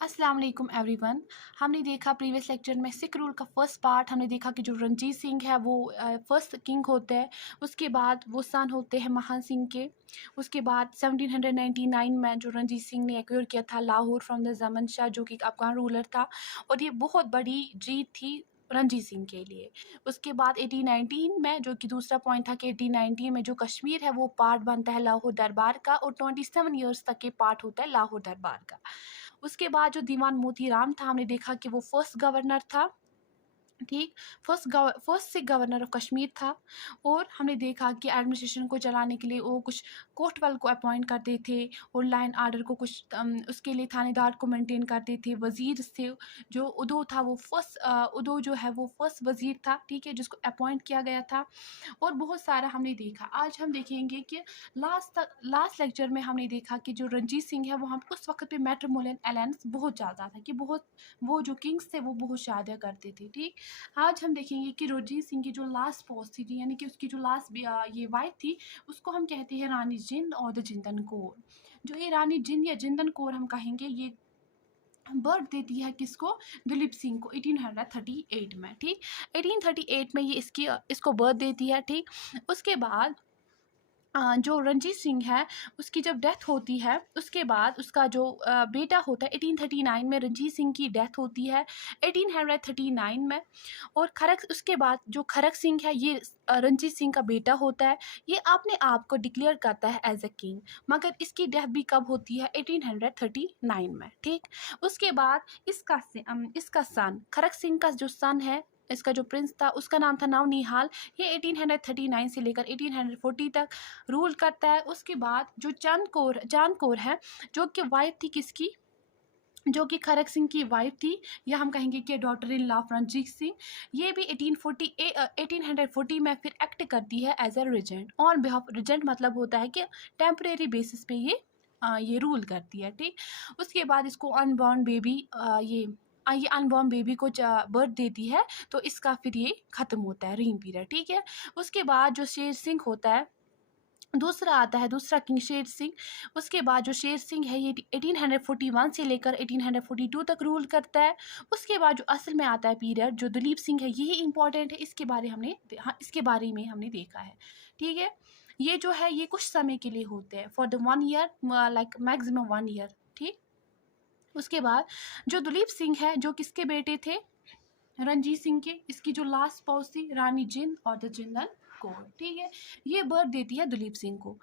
अस्सलाम वालेकुम एवरीवन। हमने देखा प्रीवियस लेक्चर में सिख रूल का फर्स्ट पार्ट। हमने देखा कि जो रणजीत सिंह है वो फर्स्ट किंग होते हैं। उसके बाद वो सन होते हैं महान सिंह के। उसके बाद 1799 में जो रणजीत सिंह ने एक्वायर किया था लाहौर फ्रॉम द जमन शाह, जो कि अफगान रूलर था, और ये बहुत बड़ी जीत थी रणजीत सिंह के लिए। उसके बाद 1819 में, जो कि दूसरा पॉइंट था कि 1819 में जो कश्मीर है वो पार्ट बनता है लाहौर दरबार का, और 27 ईयर्स तक के पार्ट होता है लाहौर दरबार का। उसके बाद जो दीवान मोतीराम था, हमने देखा कि वो फर्स्ट गवर्नर था, ठीक, first Sikh governor of Kashmir था। और हमने देखा कि एडमिनिस्ट्रेशन को चलाने के लिए वो कुछ कोटवाल को अपॉइंट करते थे, और लाइन आर्डर को कुछ उसके लिए थानेदार को मेंटेन करते थे। वजीर थे, जो उदो था वो फर्स्ट उदो जो है वो फर्स्ट वजीर था, ठीक है, जिसको अपॉइंट किया गया था। और बहुत सारा हमने देखा। आज हम देखेंगे कि लास्ट लेक्चर में हमने देखा कि जो रणजीत सिंह है वहाँ उस वक्त पे मैट्रिमोनियल अलायंस बहुत ज़्यादा था, कि बहुत वो जो किंग्स थे वो बहुत शादियाँ करते थे, ठीक। आज हम देखेंगे कि रणजीत सिंह की जो लास्ट पोस्ट थी, यानी कि उसकी जो लास्ट ये वाइफ थी, उसको हम कहते हैं रानी जिंद और द जिंदन कौर। जो ये रानी जिंद या जिंदन कौर हम कहेंगे, ये बर्थ देती है किसको? दिलीप सिंह को 1838 में, ठीक। 1838 में ये इसको बर्थ देती है, ठीक। उसके बाद जो रणजीत सिंह है उसकी जब डेथ होती है, उसके बाद उसका जो बेटा होता है 1839 में रणजीत सिंह की डेथ होती है 1839 में। और खरक उसके बाद जो खरक सिंह है ये रणजीत सिंह का बेटा होता है। ये अपने आप को डिक्लेयर करता है एज अ किंग, मगर इसकी डेथ भी कब होती है? 1839 में, ठीक। उसके बाद इसका सन खरक सिंह का जो सन है, इसका जो प्रिंस था उसका नाम था नवनिहाल। ये 1839 से लेकर 1840 तक रूल करता है। उसके बाद जो चांद कौर है, जो कि वाइफ थी किसकी? जो कि खरक सिंह की वाइफ थी, या हम कहेंगे कि daughter in law of Ranjit Singh. ये भी 1840 में फिर एक्ट करती है as a regent on behalf. Regent मतलब होता है कि टेम्परेरी बेसिस पे ये रूल करती है, ठीक। उसके बाद इसको अनबॉर्न बेबी ये अनबॉर्न बेबी को बर्थ देती है, तो इसका फिर ये ख़त्म होता है रीम पीरियड, ठीक है। उसके बाद जो शेर सिंह होता है, दूसरा आता है दूसरा किंग शेर सिंह। उसके बाद जो शेर सिंह है ये 1841 से लेकर 1842 तक रूल करता है। उसके बाद जो असल में आता है पीरियड जो दिलीप सिंह है, यही इंपॉर्टेंट है, इसके बारे में हमने देखा है, ठीक है। ये जो है ये कुछ समय के लिए होते हैं, for the 1 year, like maximum 1 year, ठीक। उसके बाद जो दिलीप सिंह है, जो किसके बेटे थे? रणजीत सिंह के। इसकी जो लास्ट स्पाउस थी रानी जिंद और द जिंदल कौर, ठीक है। ये बर्थ देती है दिलीप सिंह को।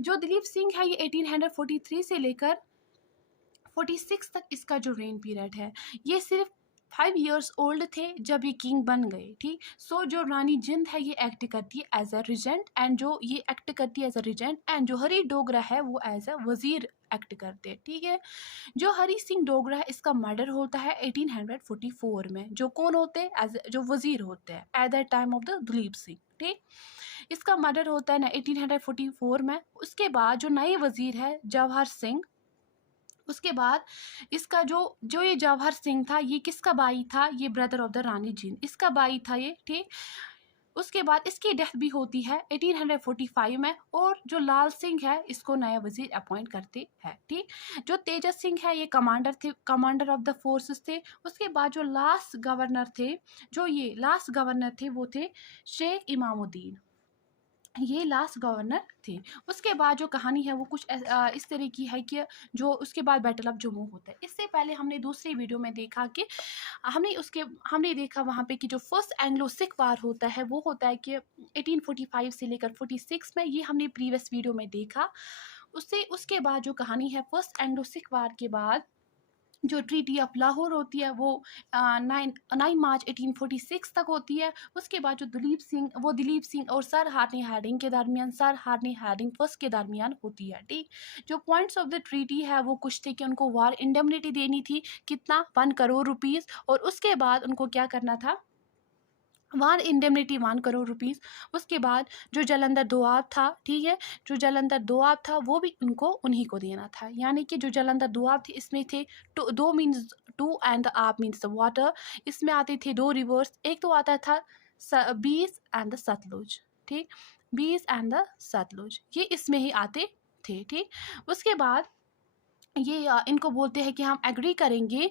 जो दिलीप सिंह है ये 1843 से लेकर 46 तक इसका जो रेन पीरियड है, ये सिर्फ 5 ईयर्स ओल्ड थे जब ये किंग बन गए, ठीक। सो जो रानी जिंद है ये एक्ट करती है एज अ रिजेंट, एंड जो ये एक्ट करती है एज अ रिजेंट, एंड जो हरी डोगरा है वो एज अ वजीर एक्ट करते हैं, ठीक है। जो हरी सिंह डोगरा है इसका मर्डर होता है 1844 में। जो कौन होते हैं? एज जो वजीर होते हैं at the time of the Dilip Singh, ठीक। इसका मर्डर होता है ना 1844 में। उसके बाद जो नए वजीर है जवाहर सिंह। उसके बाद इसका जो जो ये जवाहर सिंह था, ये किसका भाई था? ये ब्रदर ऑफ द रानी जिंद, इसका भाई था ये, ठीक। उसके बाद इसकी डेथ भी होती है 1845 में। और जो लाल सिंह है इसको नया वजीर अपॉइंट करते हैं, ठीक। जो तेजस सिंह है ये कमांडर ऑफ द फोर्सेस थे। उसके बाद जो लास्ट गवर्नर थे वो थे शेख इमामुद्दीन। ये लास्ट गवर्नर थे। उसके बाद जो कहानी है वो कुछ इस तरह की है कि जो उसके बाद बैटल ऑफ जम्मू होता है। इससे पहले हमने दूसरी वीडियो में देखा कि हमने देखा वहाँ पे कि जो फर्स्ट एंग्लो सिख वार होता है वो होता है कि 1845 से लेकर 46 में। ये हमने प्रीवियस वीडियो में देखा। उसके बाद जो कहानी है फर्स्ट एंग्लो सिख वार के बाद जो ट्रीटी ऑफ लाहौर होती है वो 9 मार्च 1846 तक होती है। उसके बाद जो दिलीप सिंह और सर हार्नी हार्डिंग फर्स्ट के दरमियान होती है, ठीक। जो पॉइंट्स ऑफ द ट्रीटी है वो कुछ थे कि उनको वार इंडेमनिटी देनी थी, कितना? 1 करोड़ रुपीज़। और उसके बाद उनको क्या करना था? वार इंडेमनिटी 1 करोड़ रुपीज़। उसके बाद जो जलंधर दोआब था, ठीक है, जो जलंधर दोआब था वो भी उन्हीं को देना था। यानी कि जो जलंधर दोआब थे इसमें थे दो मीन्स टू, एंड द आप मीन्स द वाटर। इसमें आते थे दो रिवर्स, एक तो आता था बीस एंड द सतलुज, ठीक। बीस एंड द सतलुज ये इसमें ही आते थे, ठीक। उसके बाद ये इनको बोलते हैं कि हम एग्री करेंगे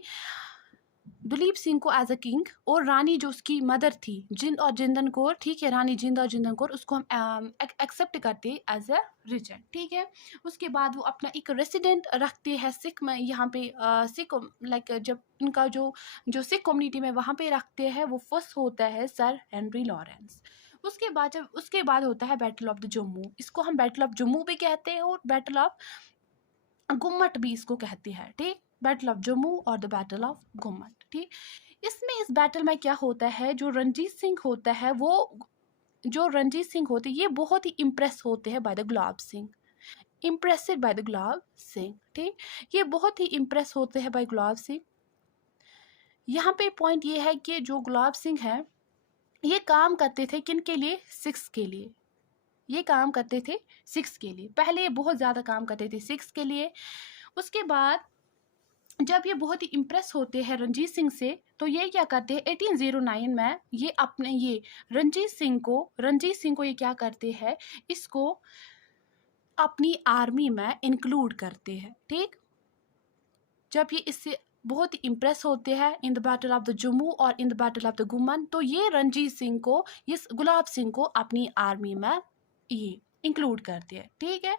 दुलीप सिंह को एज अ किंग, और रानी जो उसकी मदर थी जिंद और जिंदन कौर, ठीक है, रानी जिंद और जिंदन कौर, उसको हम एक्सेप्ट करते एज अ रिजेंट, ठीक है। उसके बाद वो अपना एक रेसिडेंट रखते हैं सिख में, यहाँ पे सिख लाइक जब उनका जो जो सिख कम्युनिटी में वहाँ पे रखते हैं, वो फर्स्ट होता है सर हेनरी लॉरेंस। उसके बाद होता है बैटल ऑफ द जम्मू, इसको हम बैटल ऑफ जम्मू भी कहते हैं और बैटल ऑफ गुम्मट भी इसको कहते हैं, ठीक। बैटल ऑफ जम्मू और द बैटल ऑफ गुम्मट, ठीक। इसमें इस बैटल में क्या होता है, जो रणजीत सिंह होता है वो जो रणजीत सिंह होते हैं ये बहुत ही इम्प्रेस होते हैं by the Gulab Singh, impressed by the Gulab Singh, ठीक। ये बहुत ही इम्प्रेस होते हैं बाय गुलाब सिंह। यहाँ पे पॉइंट ये है कि जो गुलाब सिंह है ये काम करते थे किन के लिए, सिक्स के लिए। ये काम करते थे सिक्स के लिए, पहले बहुत ज़्यादा काम करते थे सिक्स के लिए। उसके बाद जब ये बहुत ही इम्प्रेस होते हैं रंजीत सिंह से, तो ये क्या करते हैं 1809 में ये अपने ये रंजीत सिंह को ये क्या करते हैं, इसको अपनी आर्मी में इंक्लूड करते हैं, ठीक। जब ये इससे बहुत ही इम्प्रेस होते हैं in the battle of the Jammu और in the battle of the Guman, तो ये रंजीत सिंह को, इस गुलाब सिंह को अपनी आर्मी में ये इंक्लूड करते हैं, ठीक है।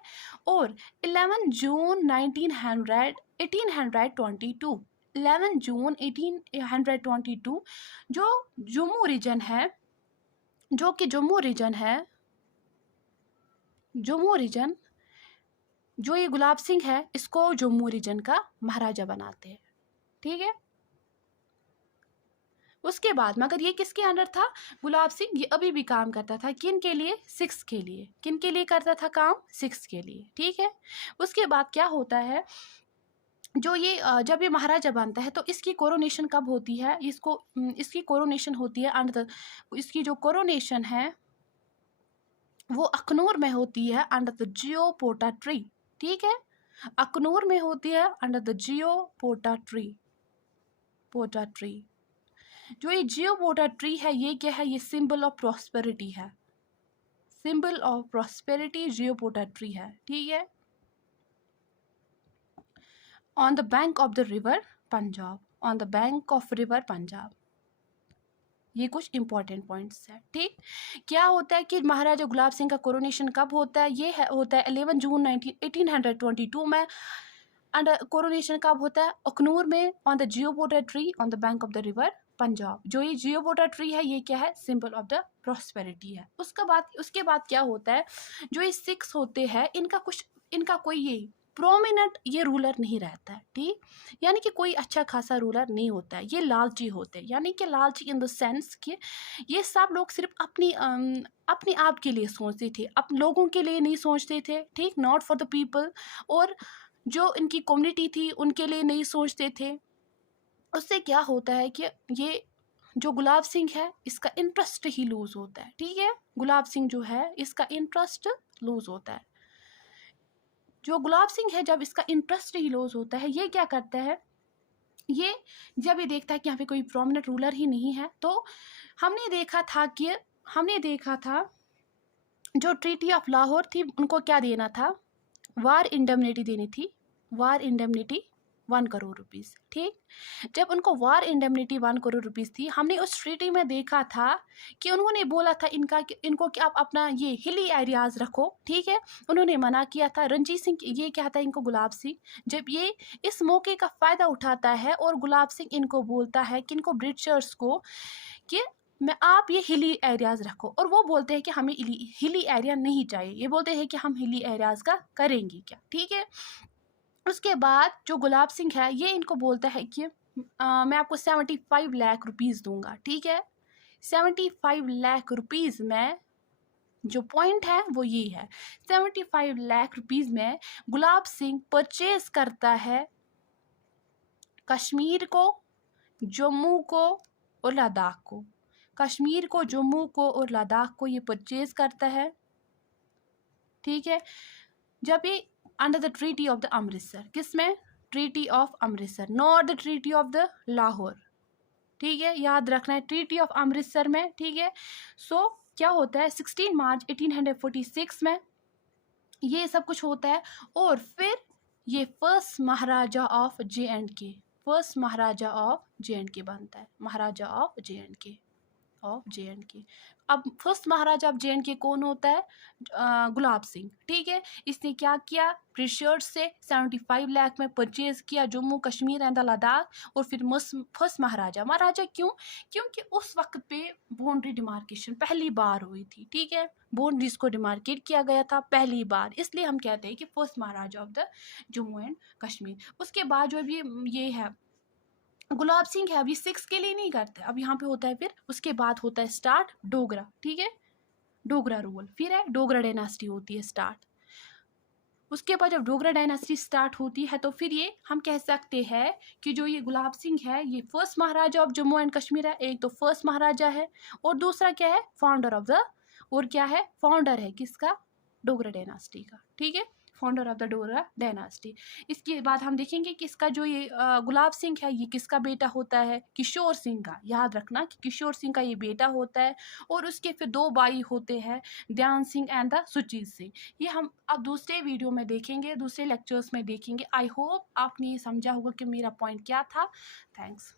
और 11 जून 1822 11 जून 1822 जो जम्मू रीजन है, जो कि जम्मू रीजन जो ये गुलाब सिंह है इसको जम्मू रीजन का महाराजा बनाते हैं, ठीक है। उसके बाद मगर ये किसके अंडर था, गुलाब सिंह ये अभी भी काम करता था किन के लिए, सिक्स के लिए। किन के लिए करता था काम, सिक्स के लिए, ठीक है। उसके बाद क्या होता है, जो ये जब ये महाराजा बनता है तो इसकी कोरोनेशन कब होती है, इसकी कोरोनेशन होती है अंडर इसकी जो कोरोनेशन है वो अखनूर में होती है अंडर द जियोपोटा ट्री, ठीक है। अखनूर में होती है अंडर द जियोपोटा ट्री। जो ये जियोपोटा ट्री है ये क्या है, ये सिंबल ऑफ प्रॉस्पेरिटी है, सिंबल ऑफ प्रॉस्पेरिटी जियोपोटा ट्री है, ठीक है। On the bank of the river Punjab, on the bank of river Punjab, ये कुछ इंपॉर्टेंट पॉइंट्स है, ठीक। क्या होता है कि महाराजा गुलाब सिंह का कोरोनेशन कब होता है, ये होता है 11 जून 1822 में। एंड कोरोनेशन कब होता है, अखनूर में on the Jiyapota tree on the bank of the river Punjab. जो ये जियोपोटा ट्री है ये क्या है, सिंबल ऑफ द प्रॉस्पेरिटी है। उसके बाद क्या होता है, जो ये सिक्स होते हैं इनका कोई ये प्रोमिनेंट ये रूलर नहीं रहता है, ठीक। यानी कि कोई अच्छा खासा रूलर नहीं होता है, ये लालची होते हैं। यानी कि लालची इन द सेंस कि ये सब लोग सिर्फ अपने आप के लिए सोचते थे, अपने लोगों के लिए नहीं सोचते थे, ठीक, नॉट फॉर द पीपल। और जो इनकी कम्युनिटी थी उनके लिए नहीं सोचते थे। उससे क्या होता है कि ये जो गुलाब सिंह है इसका इंटरेस्ट ही लूज होता है, ठीक है। गुलाब सिंह जो है इसका इंटरेस्ट लूज होता है। जो गुलाब सिंह है जब इसका इंटरेस्ट ही लूज होता है ये क्या करता है, ये जब ये देखता है कि यहाँ पे कोई प्रोमिनेंट रूलर ही नहीं है, तो हमने देखा था जो ट्रीटी ऑफ लाहौर थी उनको क्या देना था, वार इंडेमनिटी देनी थी, वार इंडेमनिटी 1 करोड़ रुपीस, ठीक। जब उनको वार इंडेमनिटी 1 करोड़ रुपीस थी, हमने उस ट्रीटी में देखा था कि उन्होंने बोला था इनको कि आप अपना ये हिली एरियाज रखो, ठीक है। उन्होंने मना किया था। रंजीत सिंह ये क्या था इनको, गुलाब सिंह जब ये इस मौके का फ़ायदा उठाता है और गुलाब सिंह इनको बोलता है कि इनको ब्रिटिशर्स को कि मैं आप ये हिली एरियाज रखो, और वो बोलते हैं कि हमें हिली एरिया नहीं चाहिए, ये बोलते हैं कि हम हिली एरियाज का करेंगे क्या, ठीक है। उसके बाद जो गुलाब सिंह है ये इनको बोलता है कि मैं आपको 75 लाख रुपीस दूंगा, ठीक है। 75 लाख रुपीस में जो पॉइंट है वो ये है, 75 लाख रुपीस में गुलाब सिंह परचेज करता है कश्मीर को, जम्मू को और लद्दाख को। कश्मीर को, जम्मू को और लद्दाख को ये परचेज करता है, ठीक है। जब ये under the treaty of the Amritsar, किसमें, treaty of Amritsar, not the treaty of the Lahore, ठीक है, याद रखना है, ट्रीटी ऑफ अमृतसर में, ठीक है। सो क्या होता है 16 मार्च 1846 में ये सब कुछ होता है। और फिर ये first Maharaja of J&K, first Maharaja of J&K बनता है, महाराजा ऑफ J&K। अब फर्स्ट महाराजा ऑफ J&K कौन होता है? गुलाब सिंह। ठीक है, इसने क्या किया? ब्रिटिशर्स से 75 लाख में परचेज किया जम्मू कश्मीर एंड लद्दाख, और फिर फर्स्ट महाराजा। महाराजा क्यों? क्योंकि उस वक्त पे बाउंड्री डिमार्केशन पहली बार हुई थी। ठीक है, बाउंड्रीज को डिमार्केट किया गया था पहली बार, इसलिए हम कहते हैं कि first Maharaja of the Jammu and Kashmir. उसके बाद जो भी ये है गुलाब सिंह है, अभी 6 के लिए नहीं करते, अब यहाँ पे होता है फिर उसके बाद होता है स्टार्ट डोगरा। ठीक है, डोगरा रूल, फिर है डोगरा डायनास्टी होती है स्टार्ट। उसके बाद जब डोगरा डायनास्टी स्टार्ट होती है तो फिर ये हम कह सकते हैं कि जो ये गुलाब सिंह है ये first Maharaja of Jammu and Kashmir है। एक तो फर्स्ट महाराजा है और दूसरा क्या है? फाउंडर ऑफ द, और क्या है? फाउंडर है किसका? डोगरा डायनास्टी का। ठीक है, founder of the Dogra dynasty. इसके बाद हम देखेंगे कि इसका जो ये गुलाब सिंह है ये किसका बेटा होता है? किशोर सिंह का। याद रखना कि किशोर सिंह का ये बेटा होता है, और उसके फिर 2 भाई होते हैं, ध्यान सिंह एंड द सुरजीत सिंह। ये हम अब दूसरे वीडियो में देखेंगे, दूसरे लेक्चर्स में देखेंगे। आई होप आपने ये समझा होगा कि मेरा पॉइंट क्या था। थैंक्स।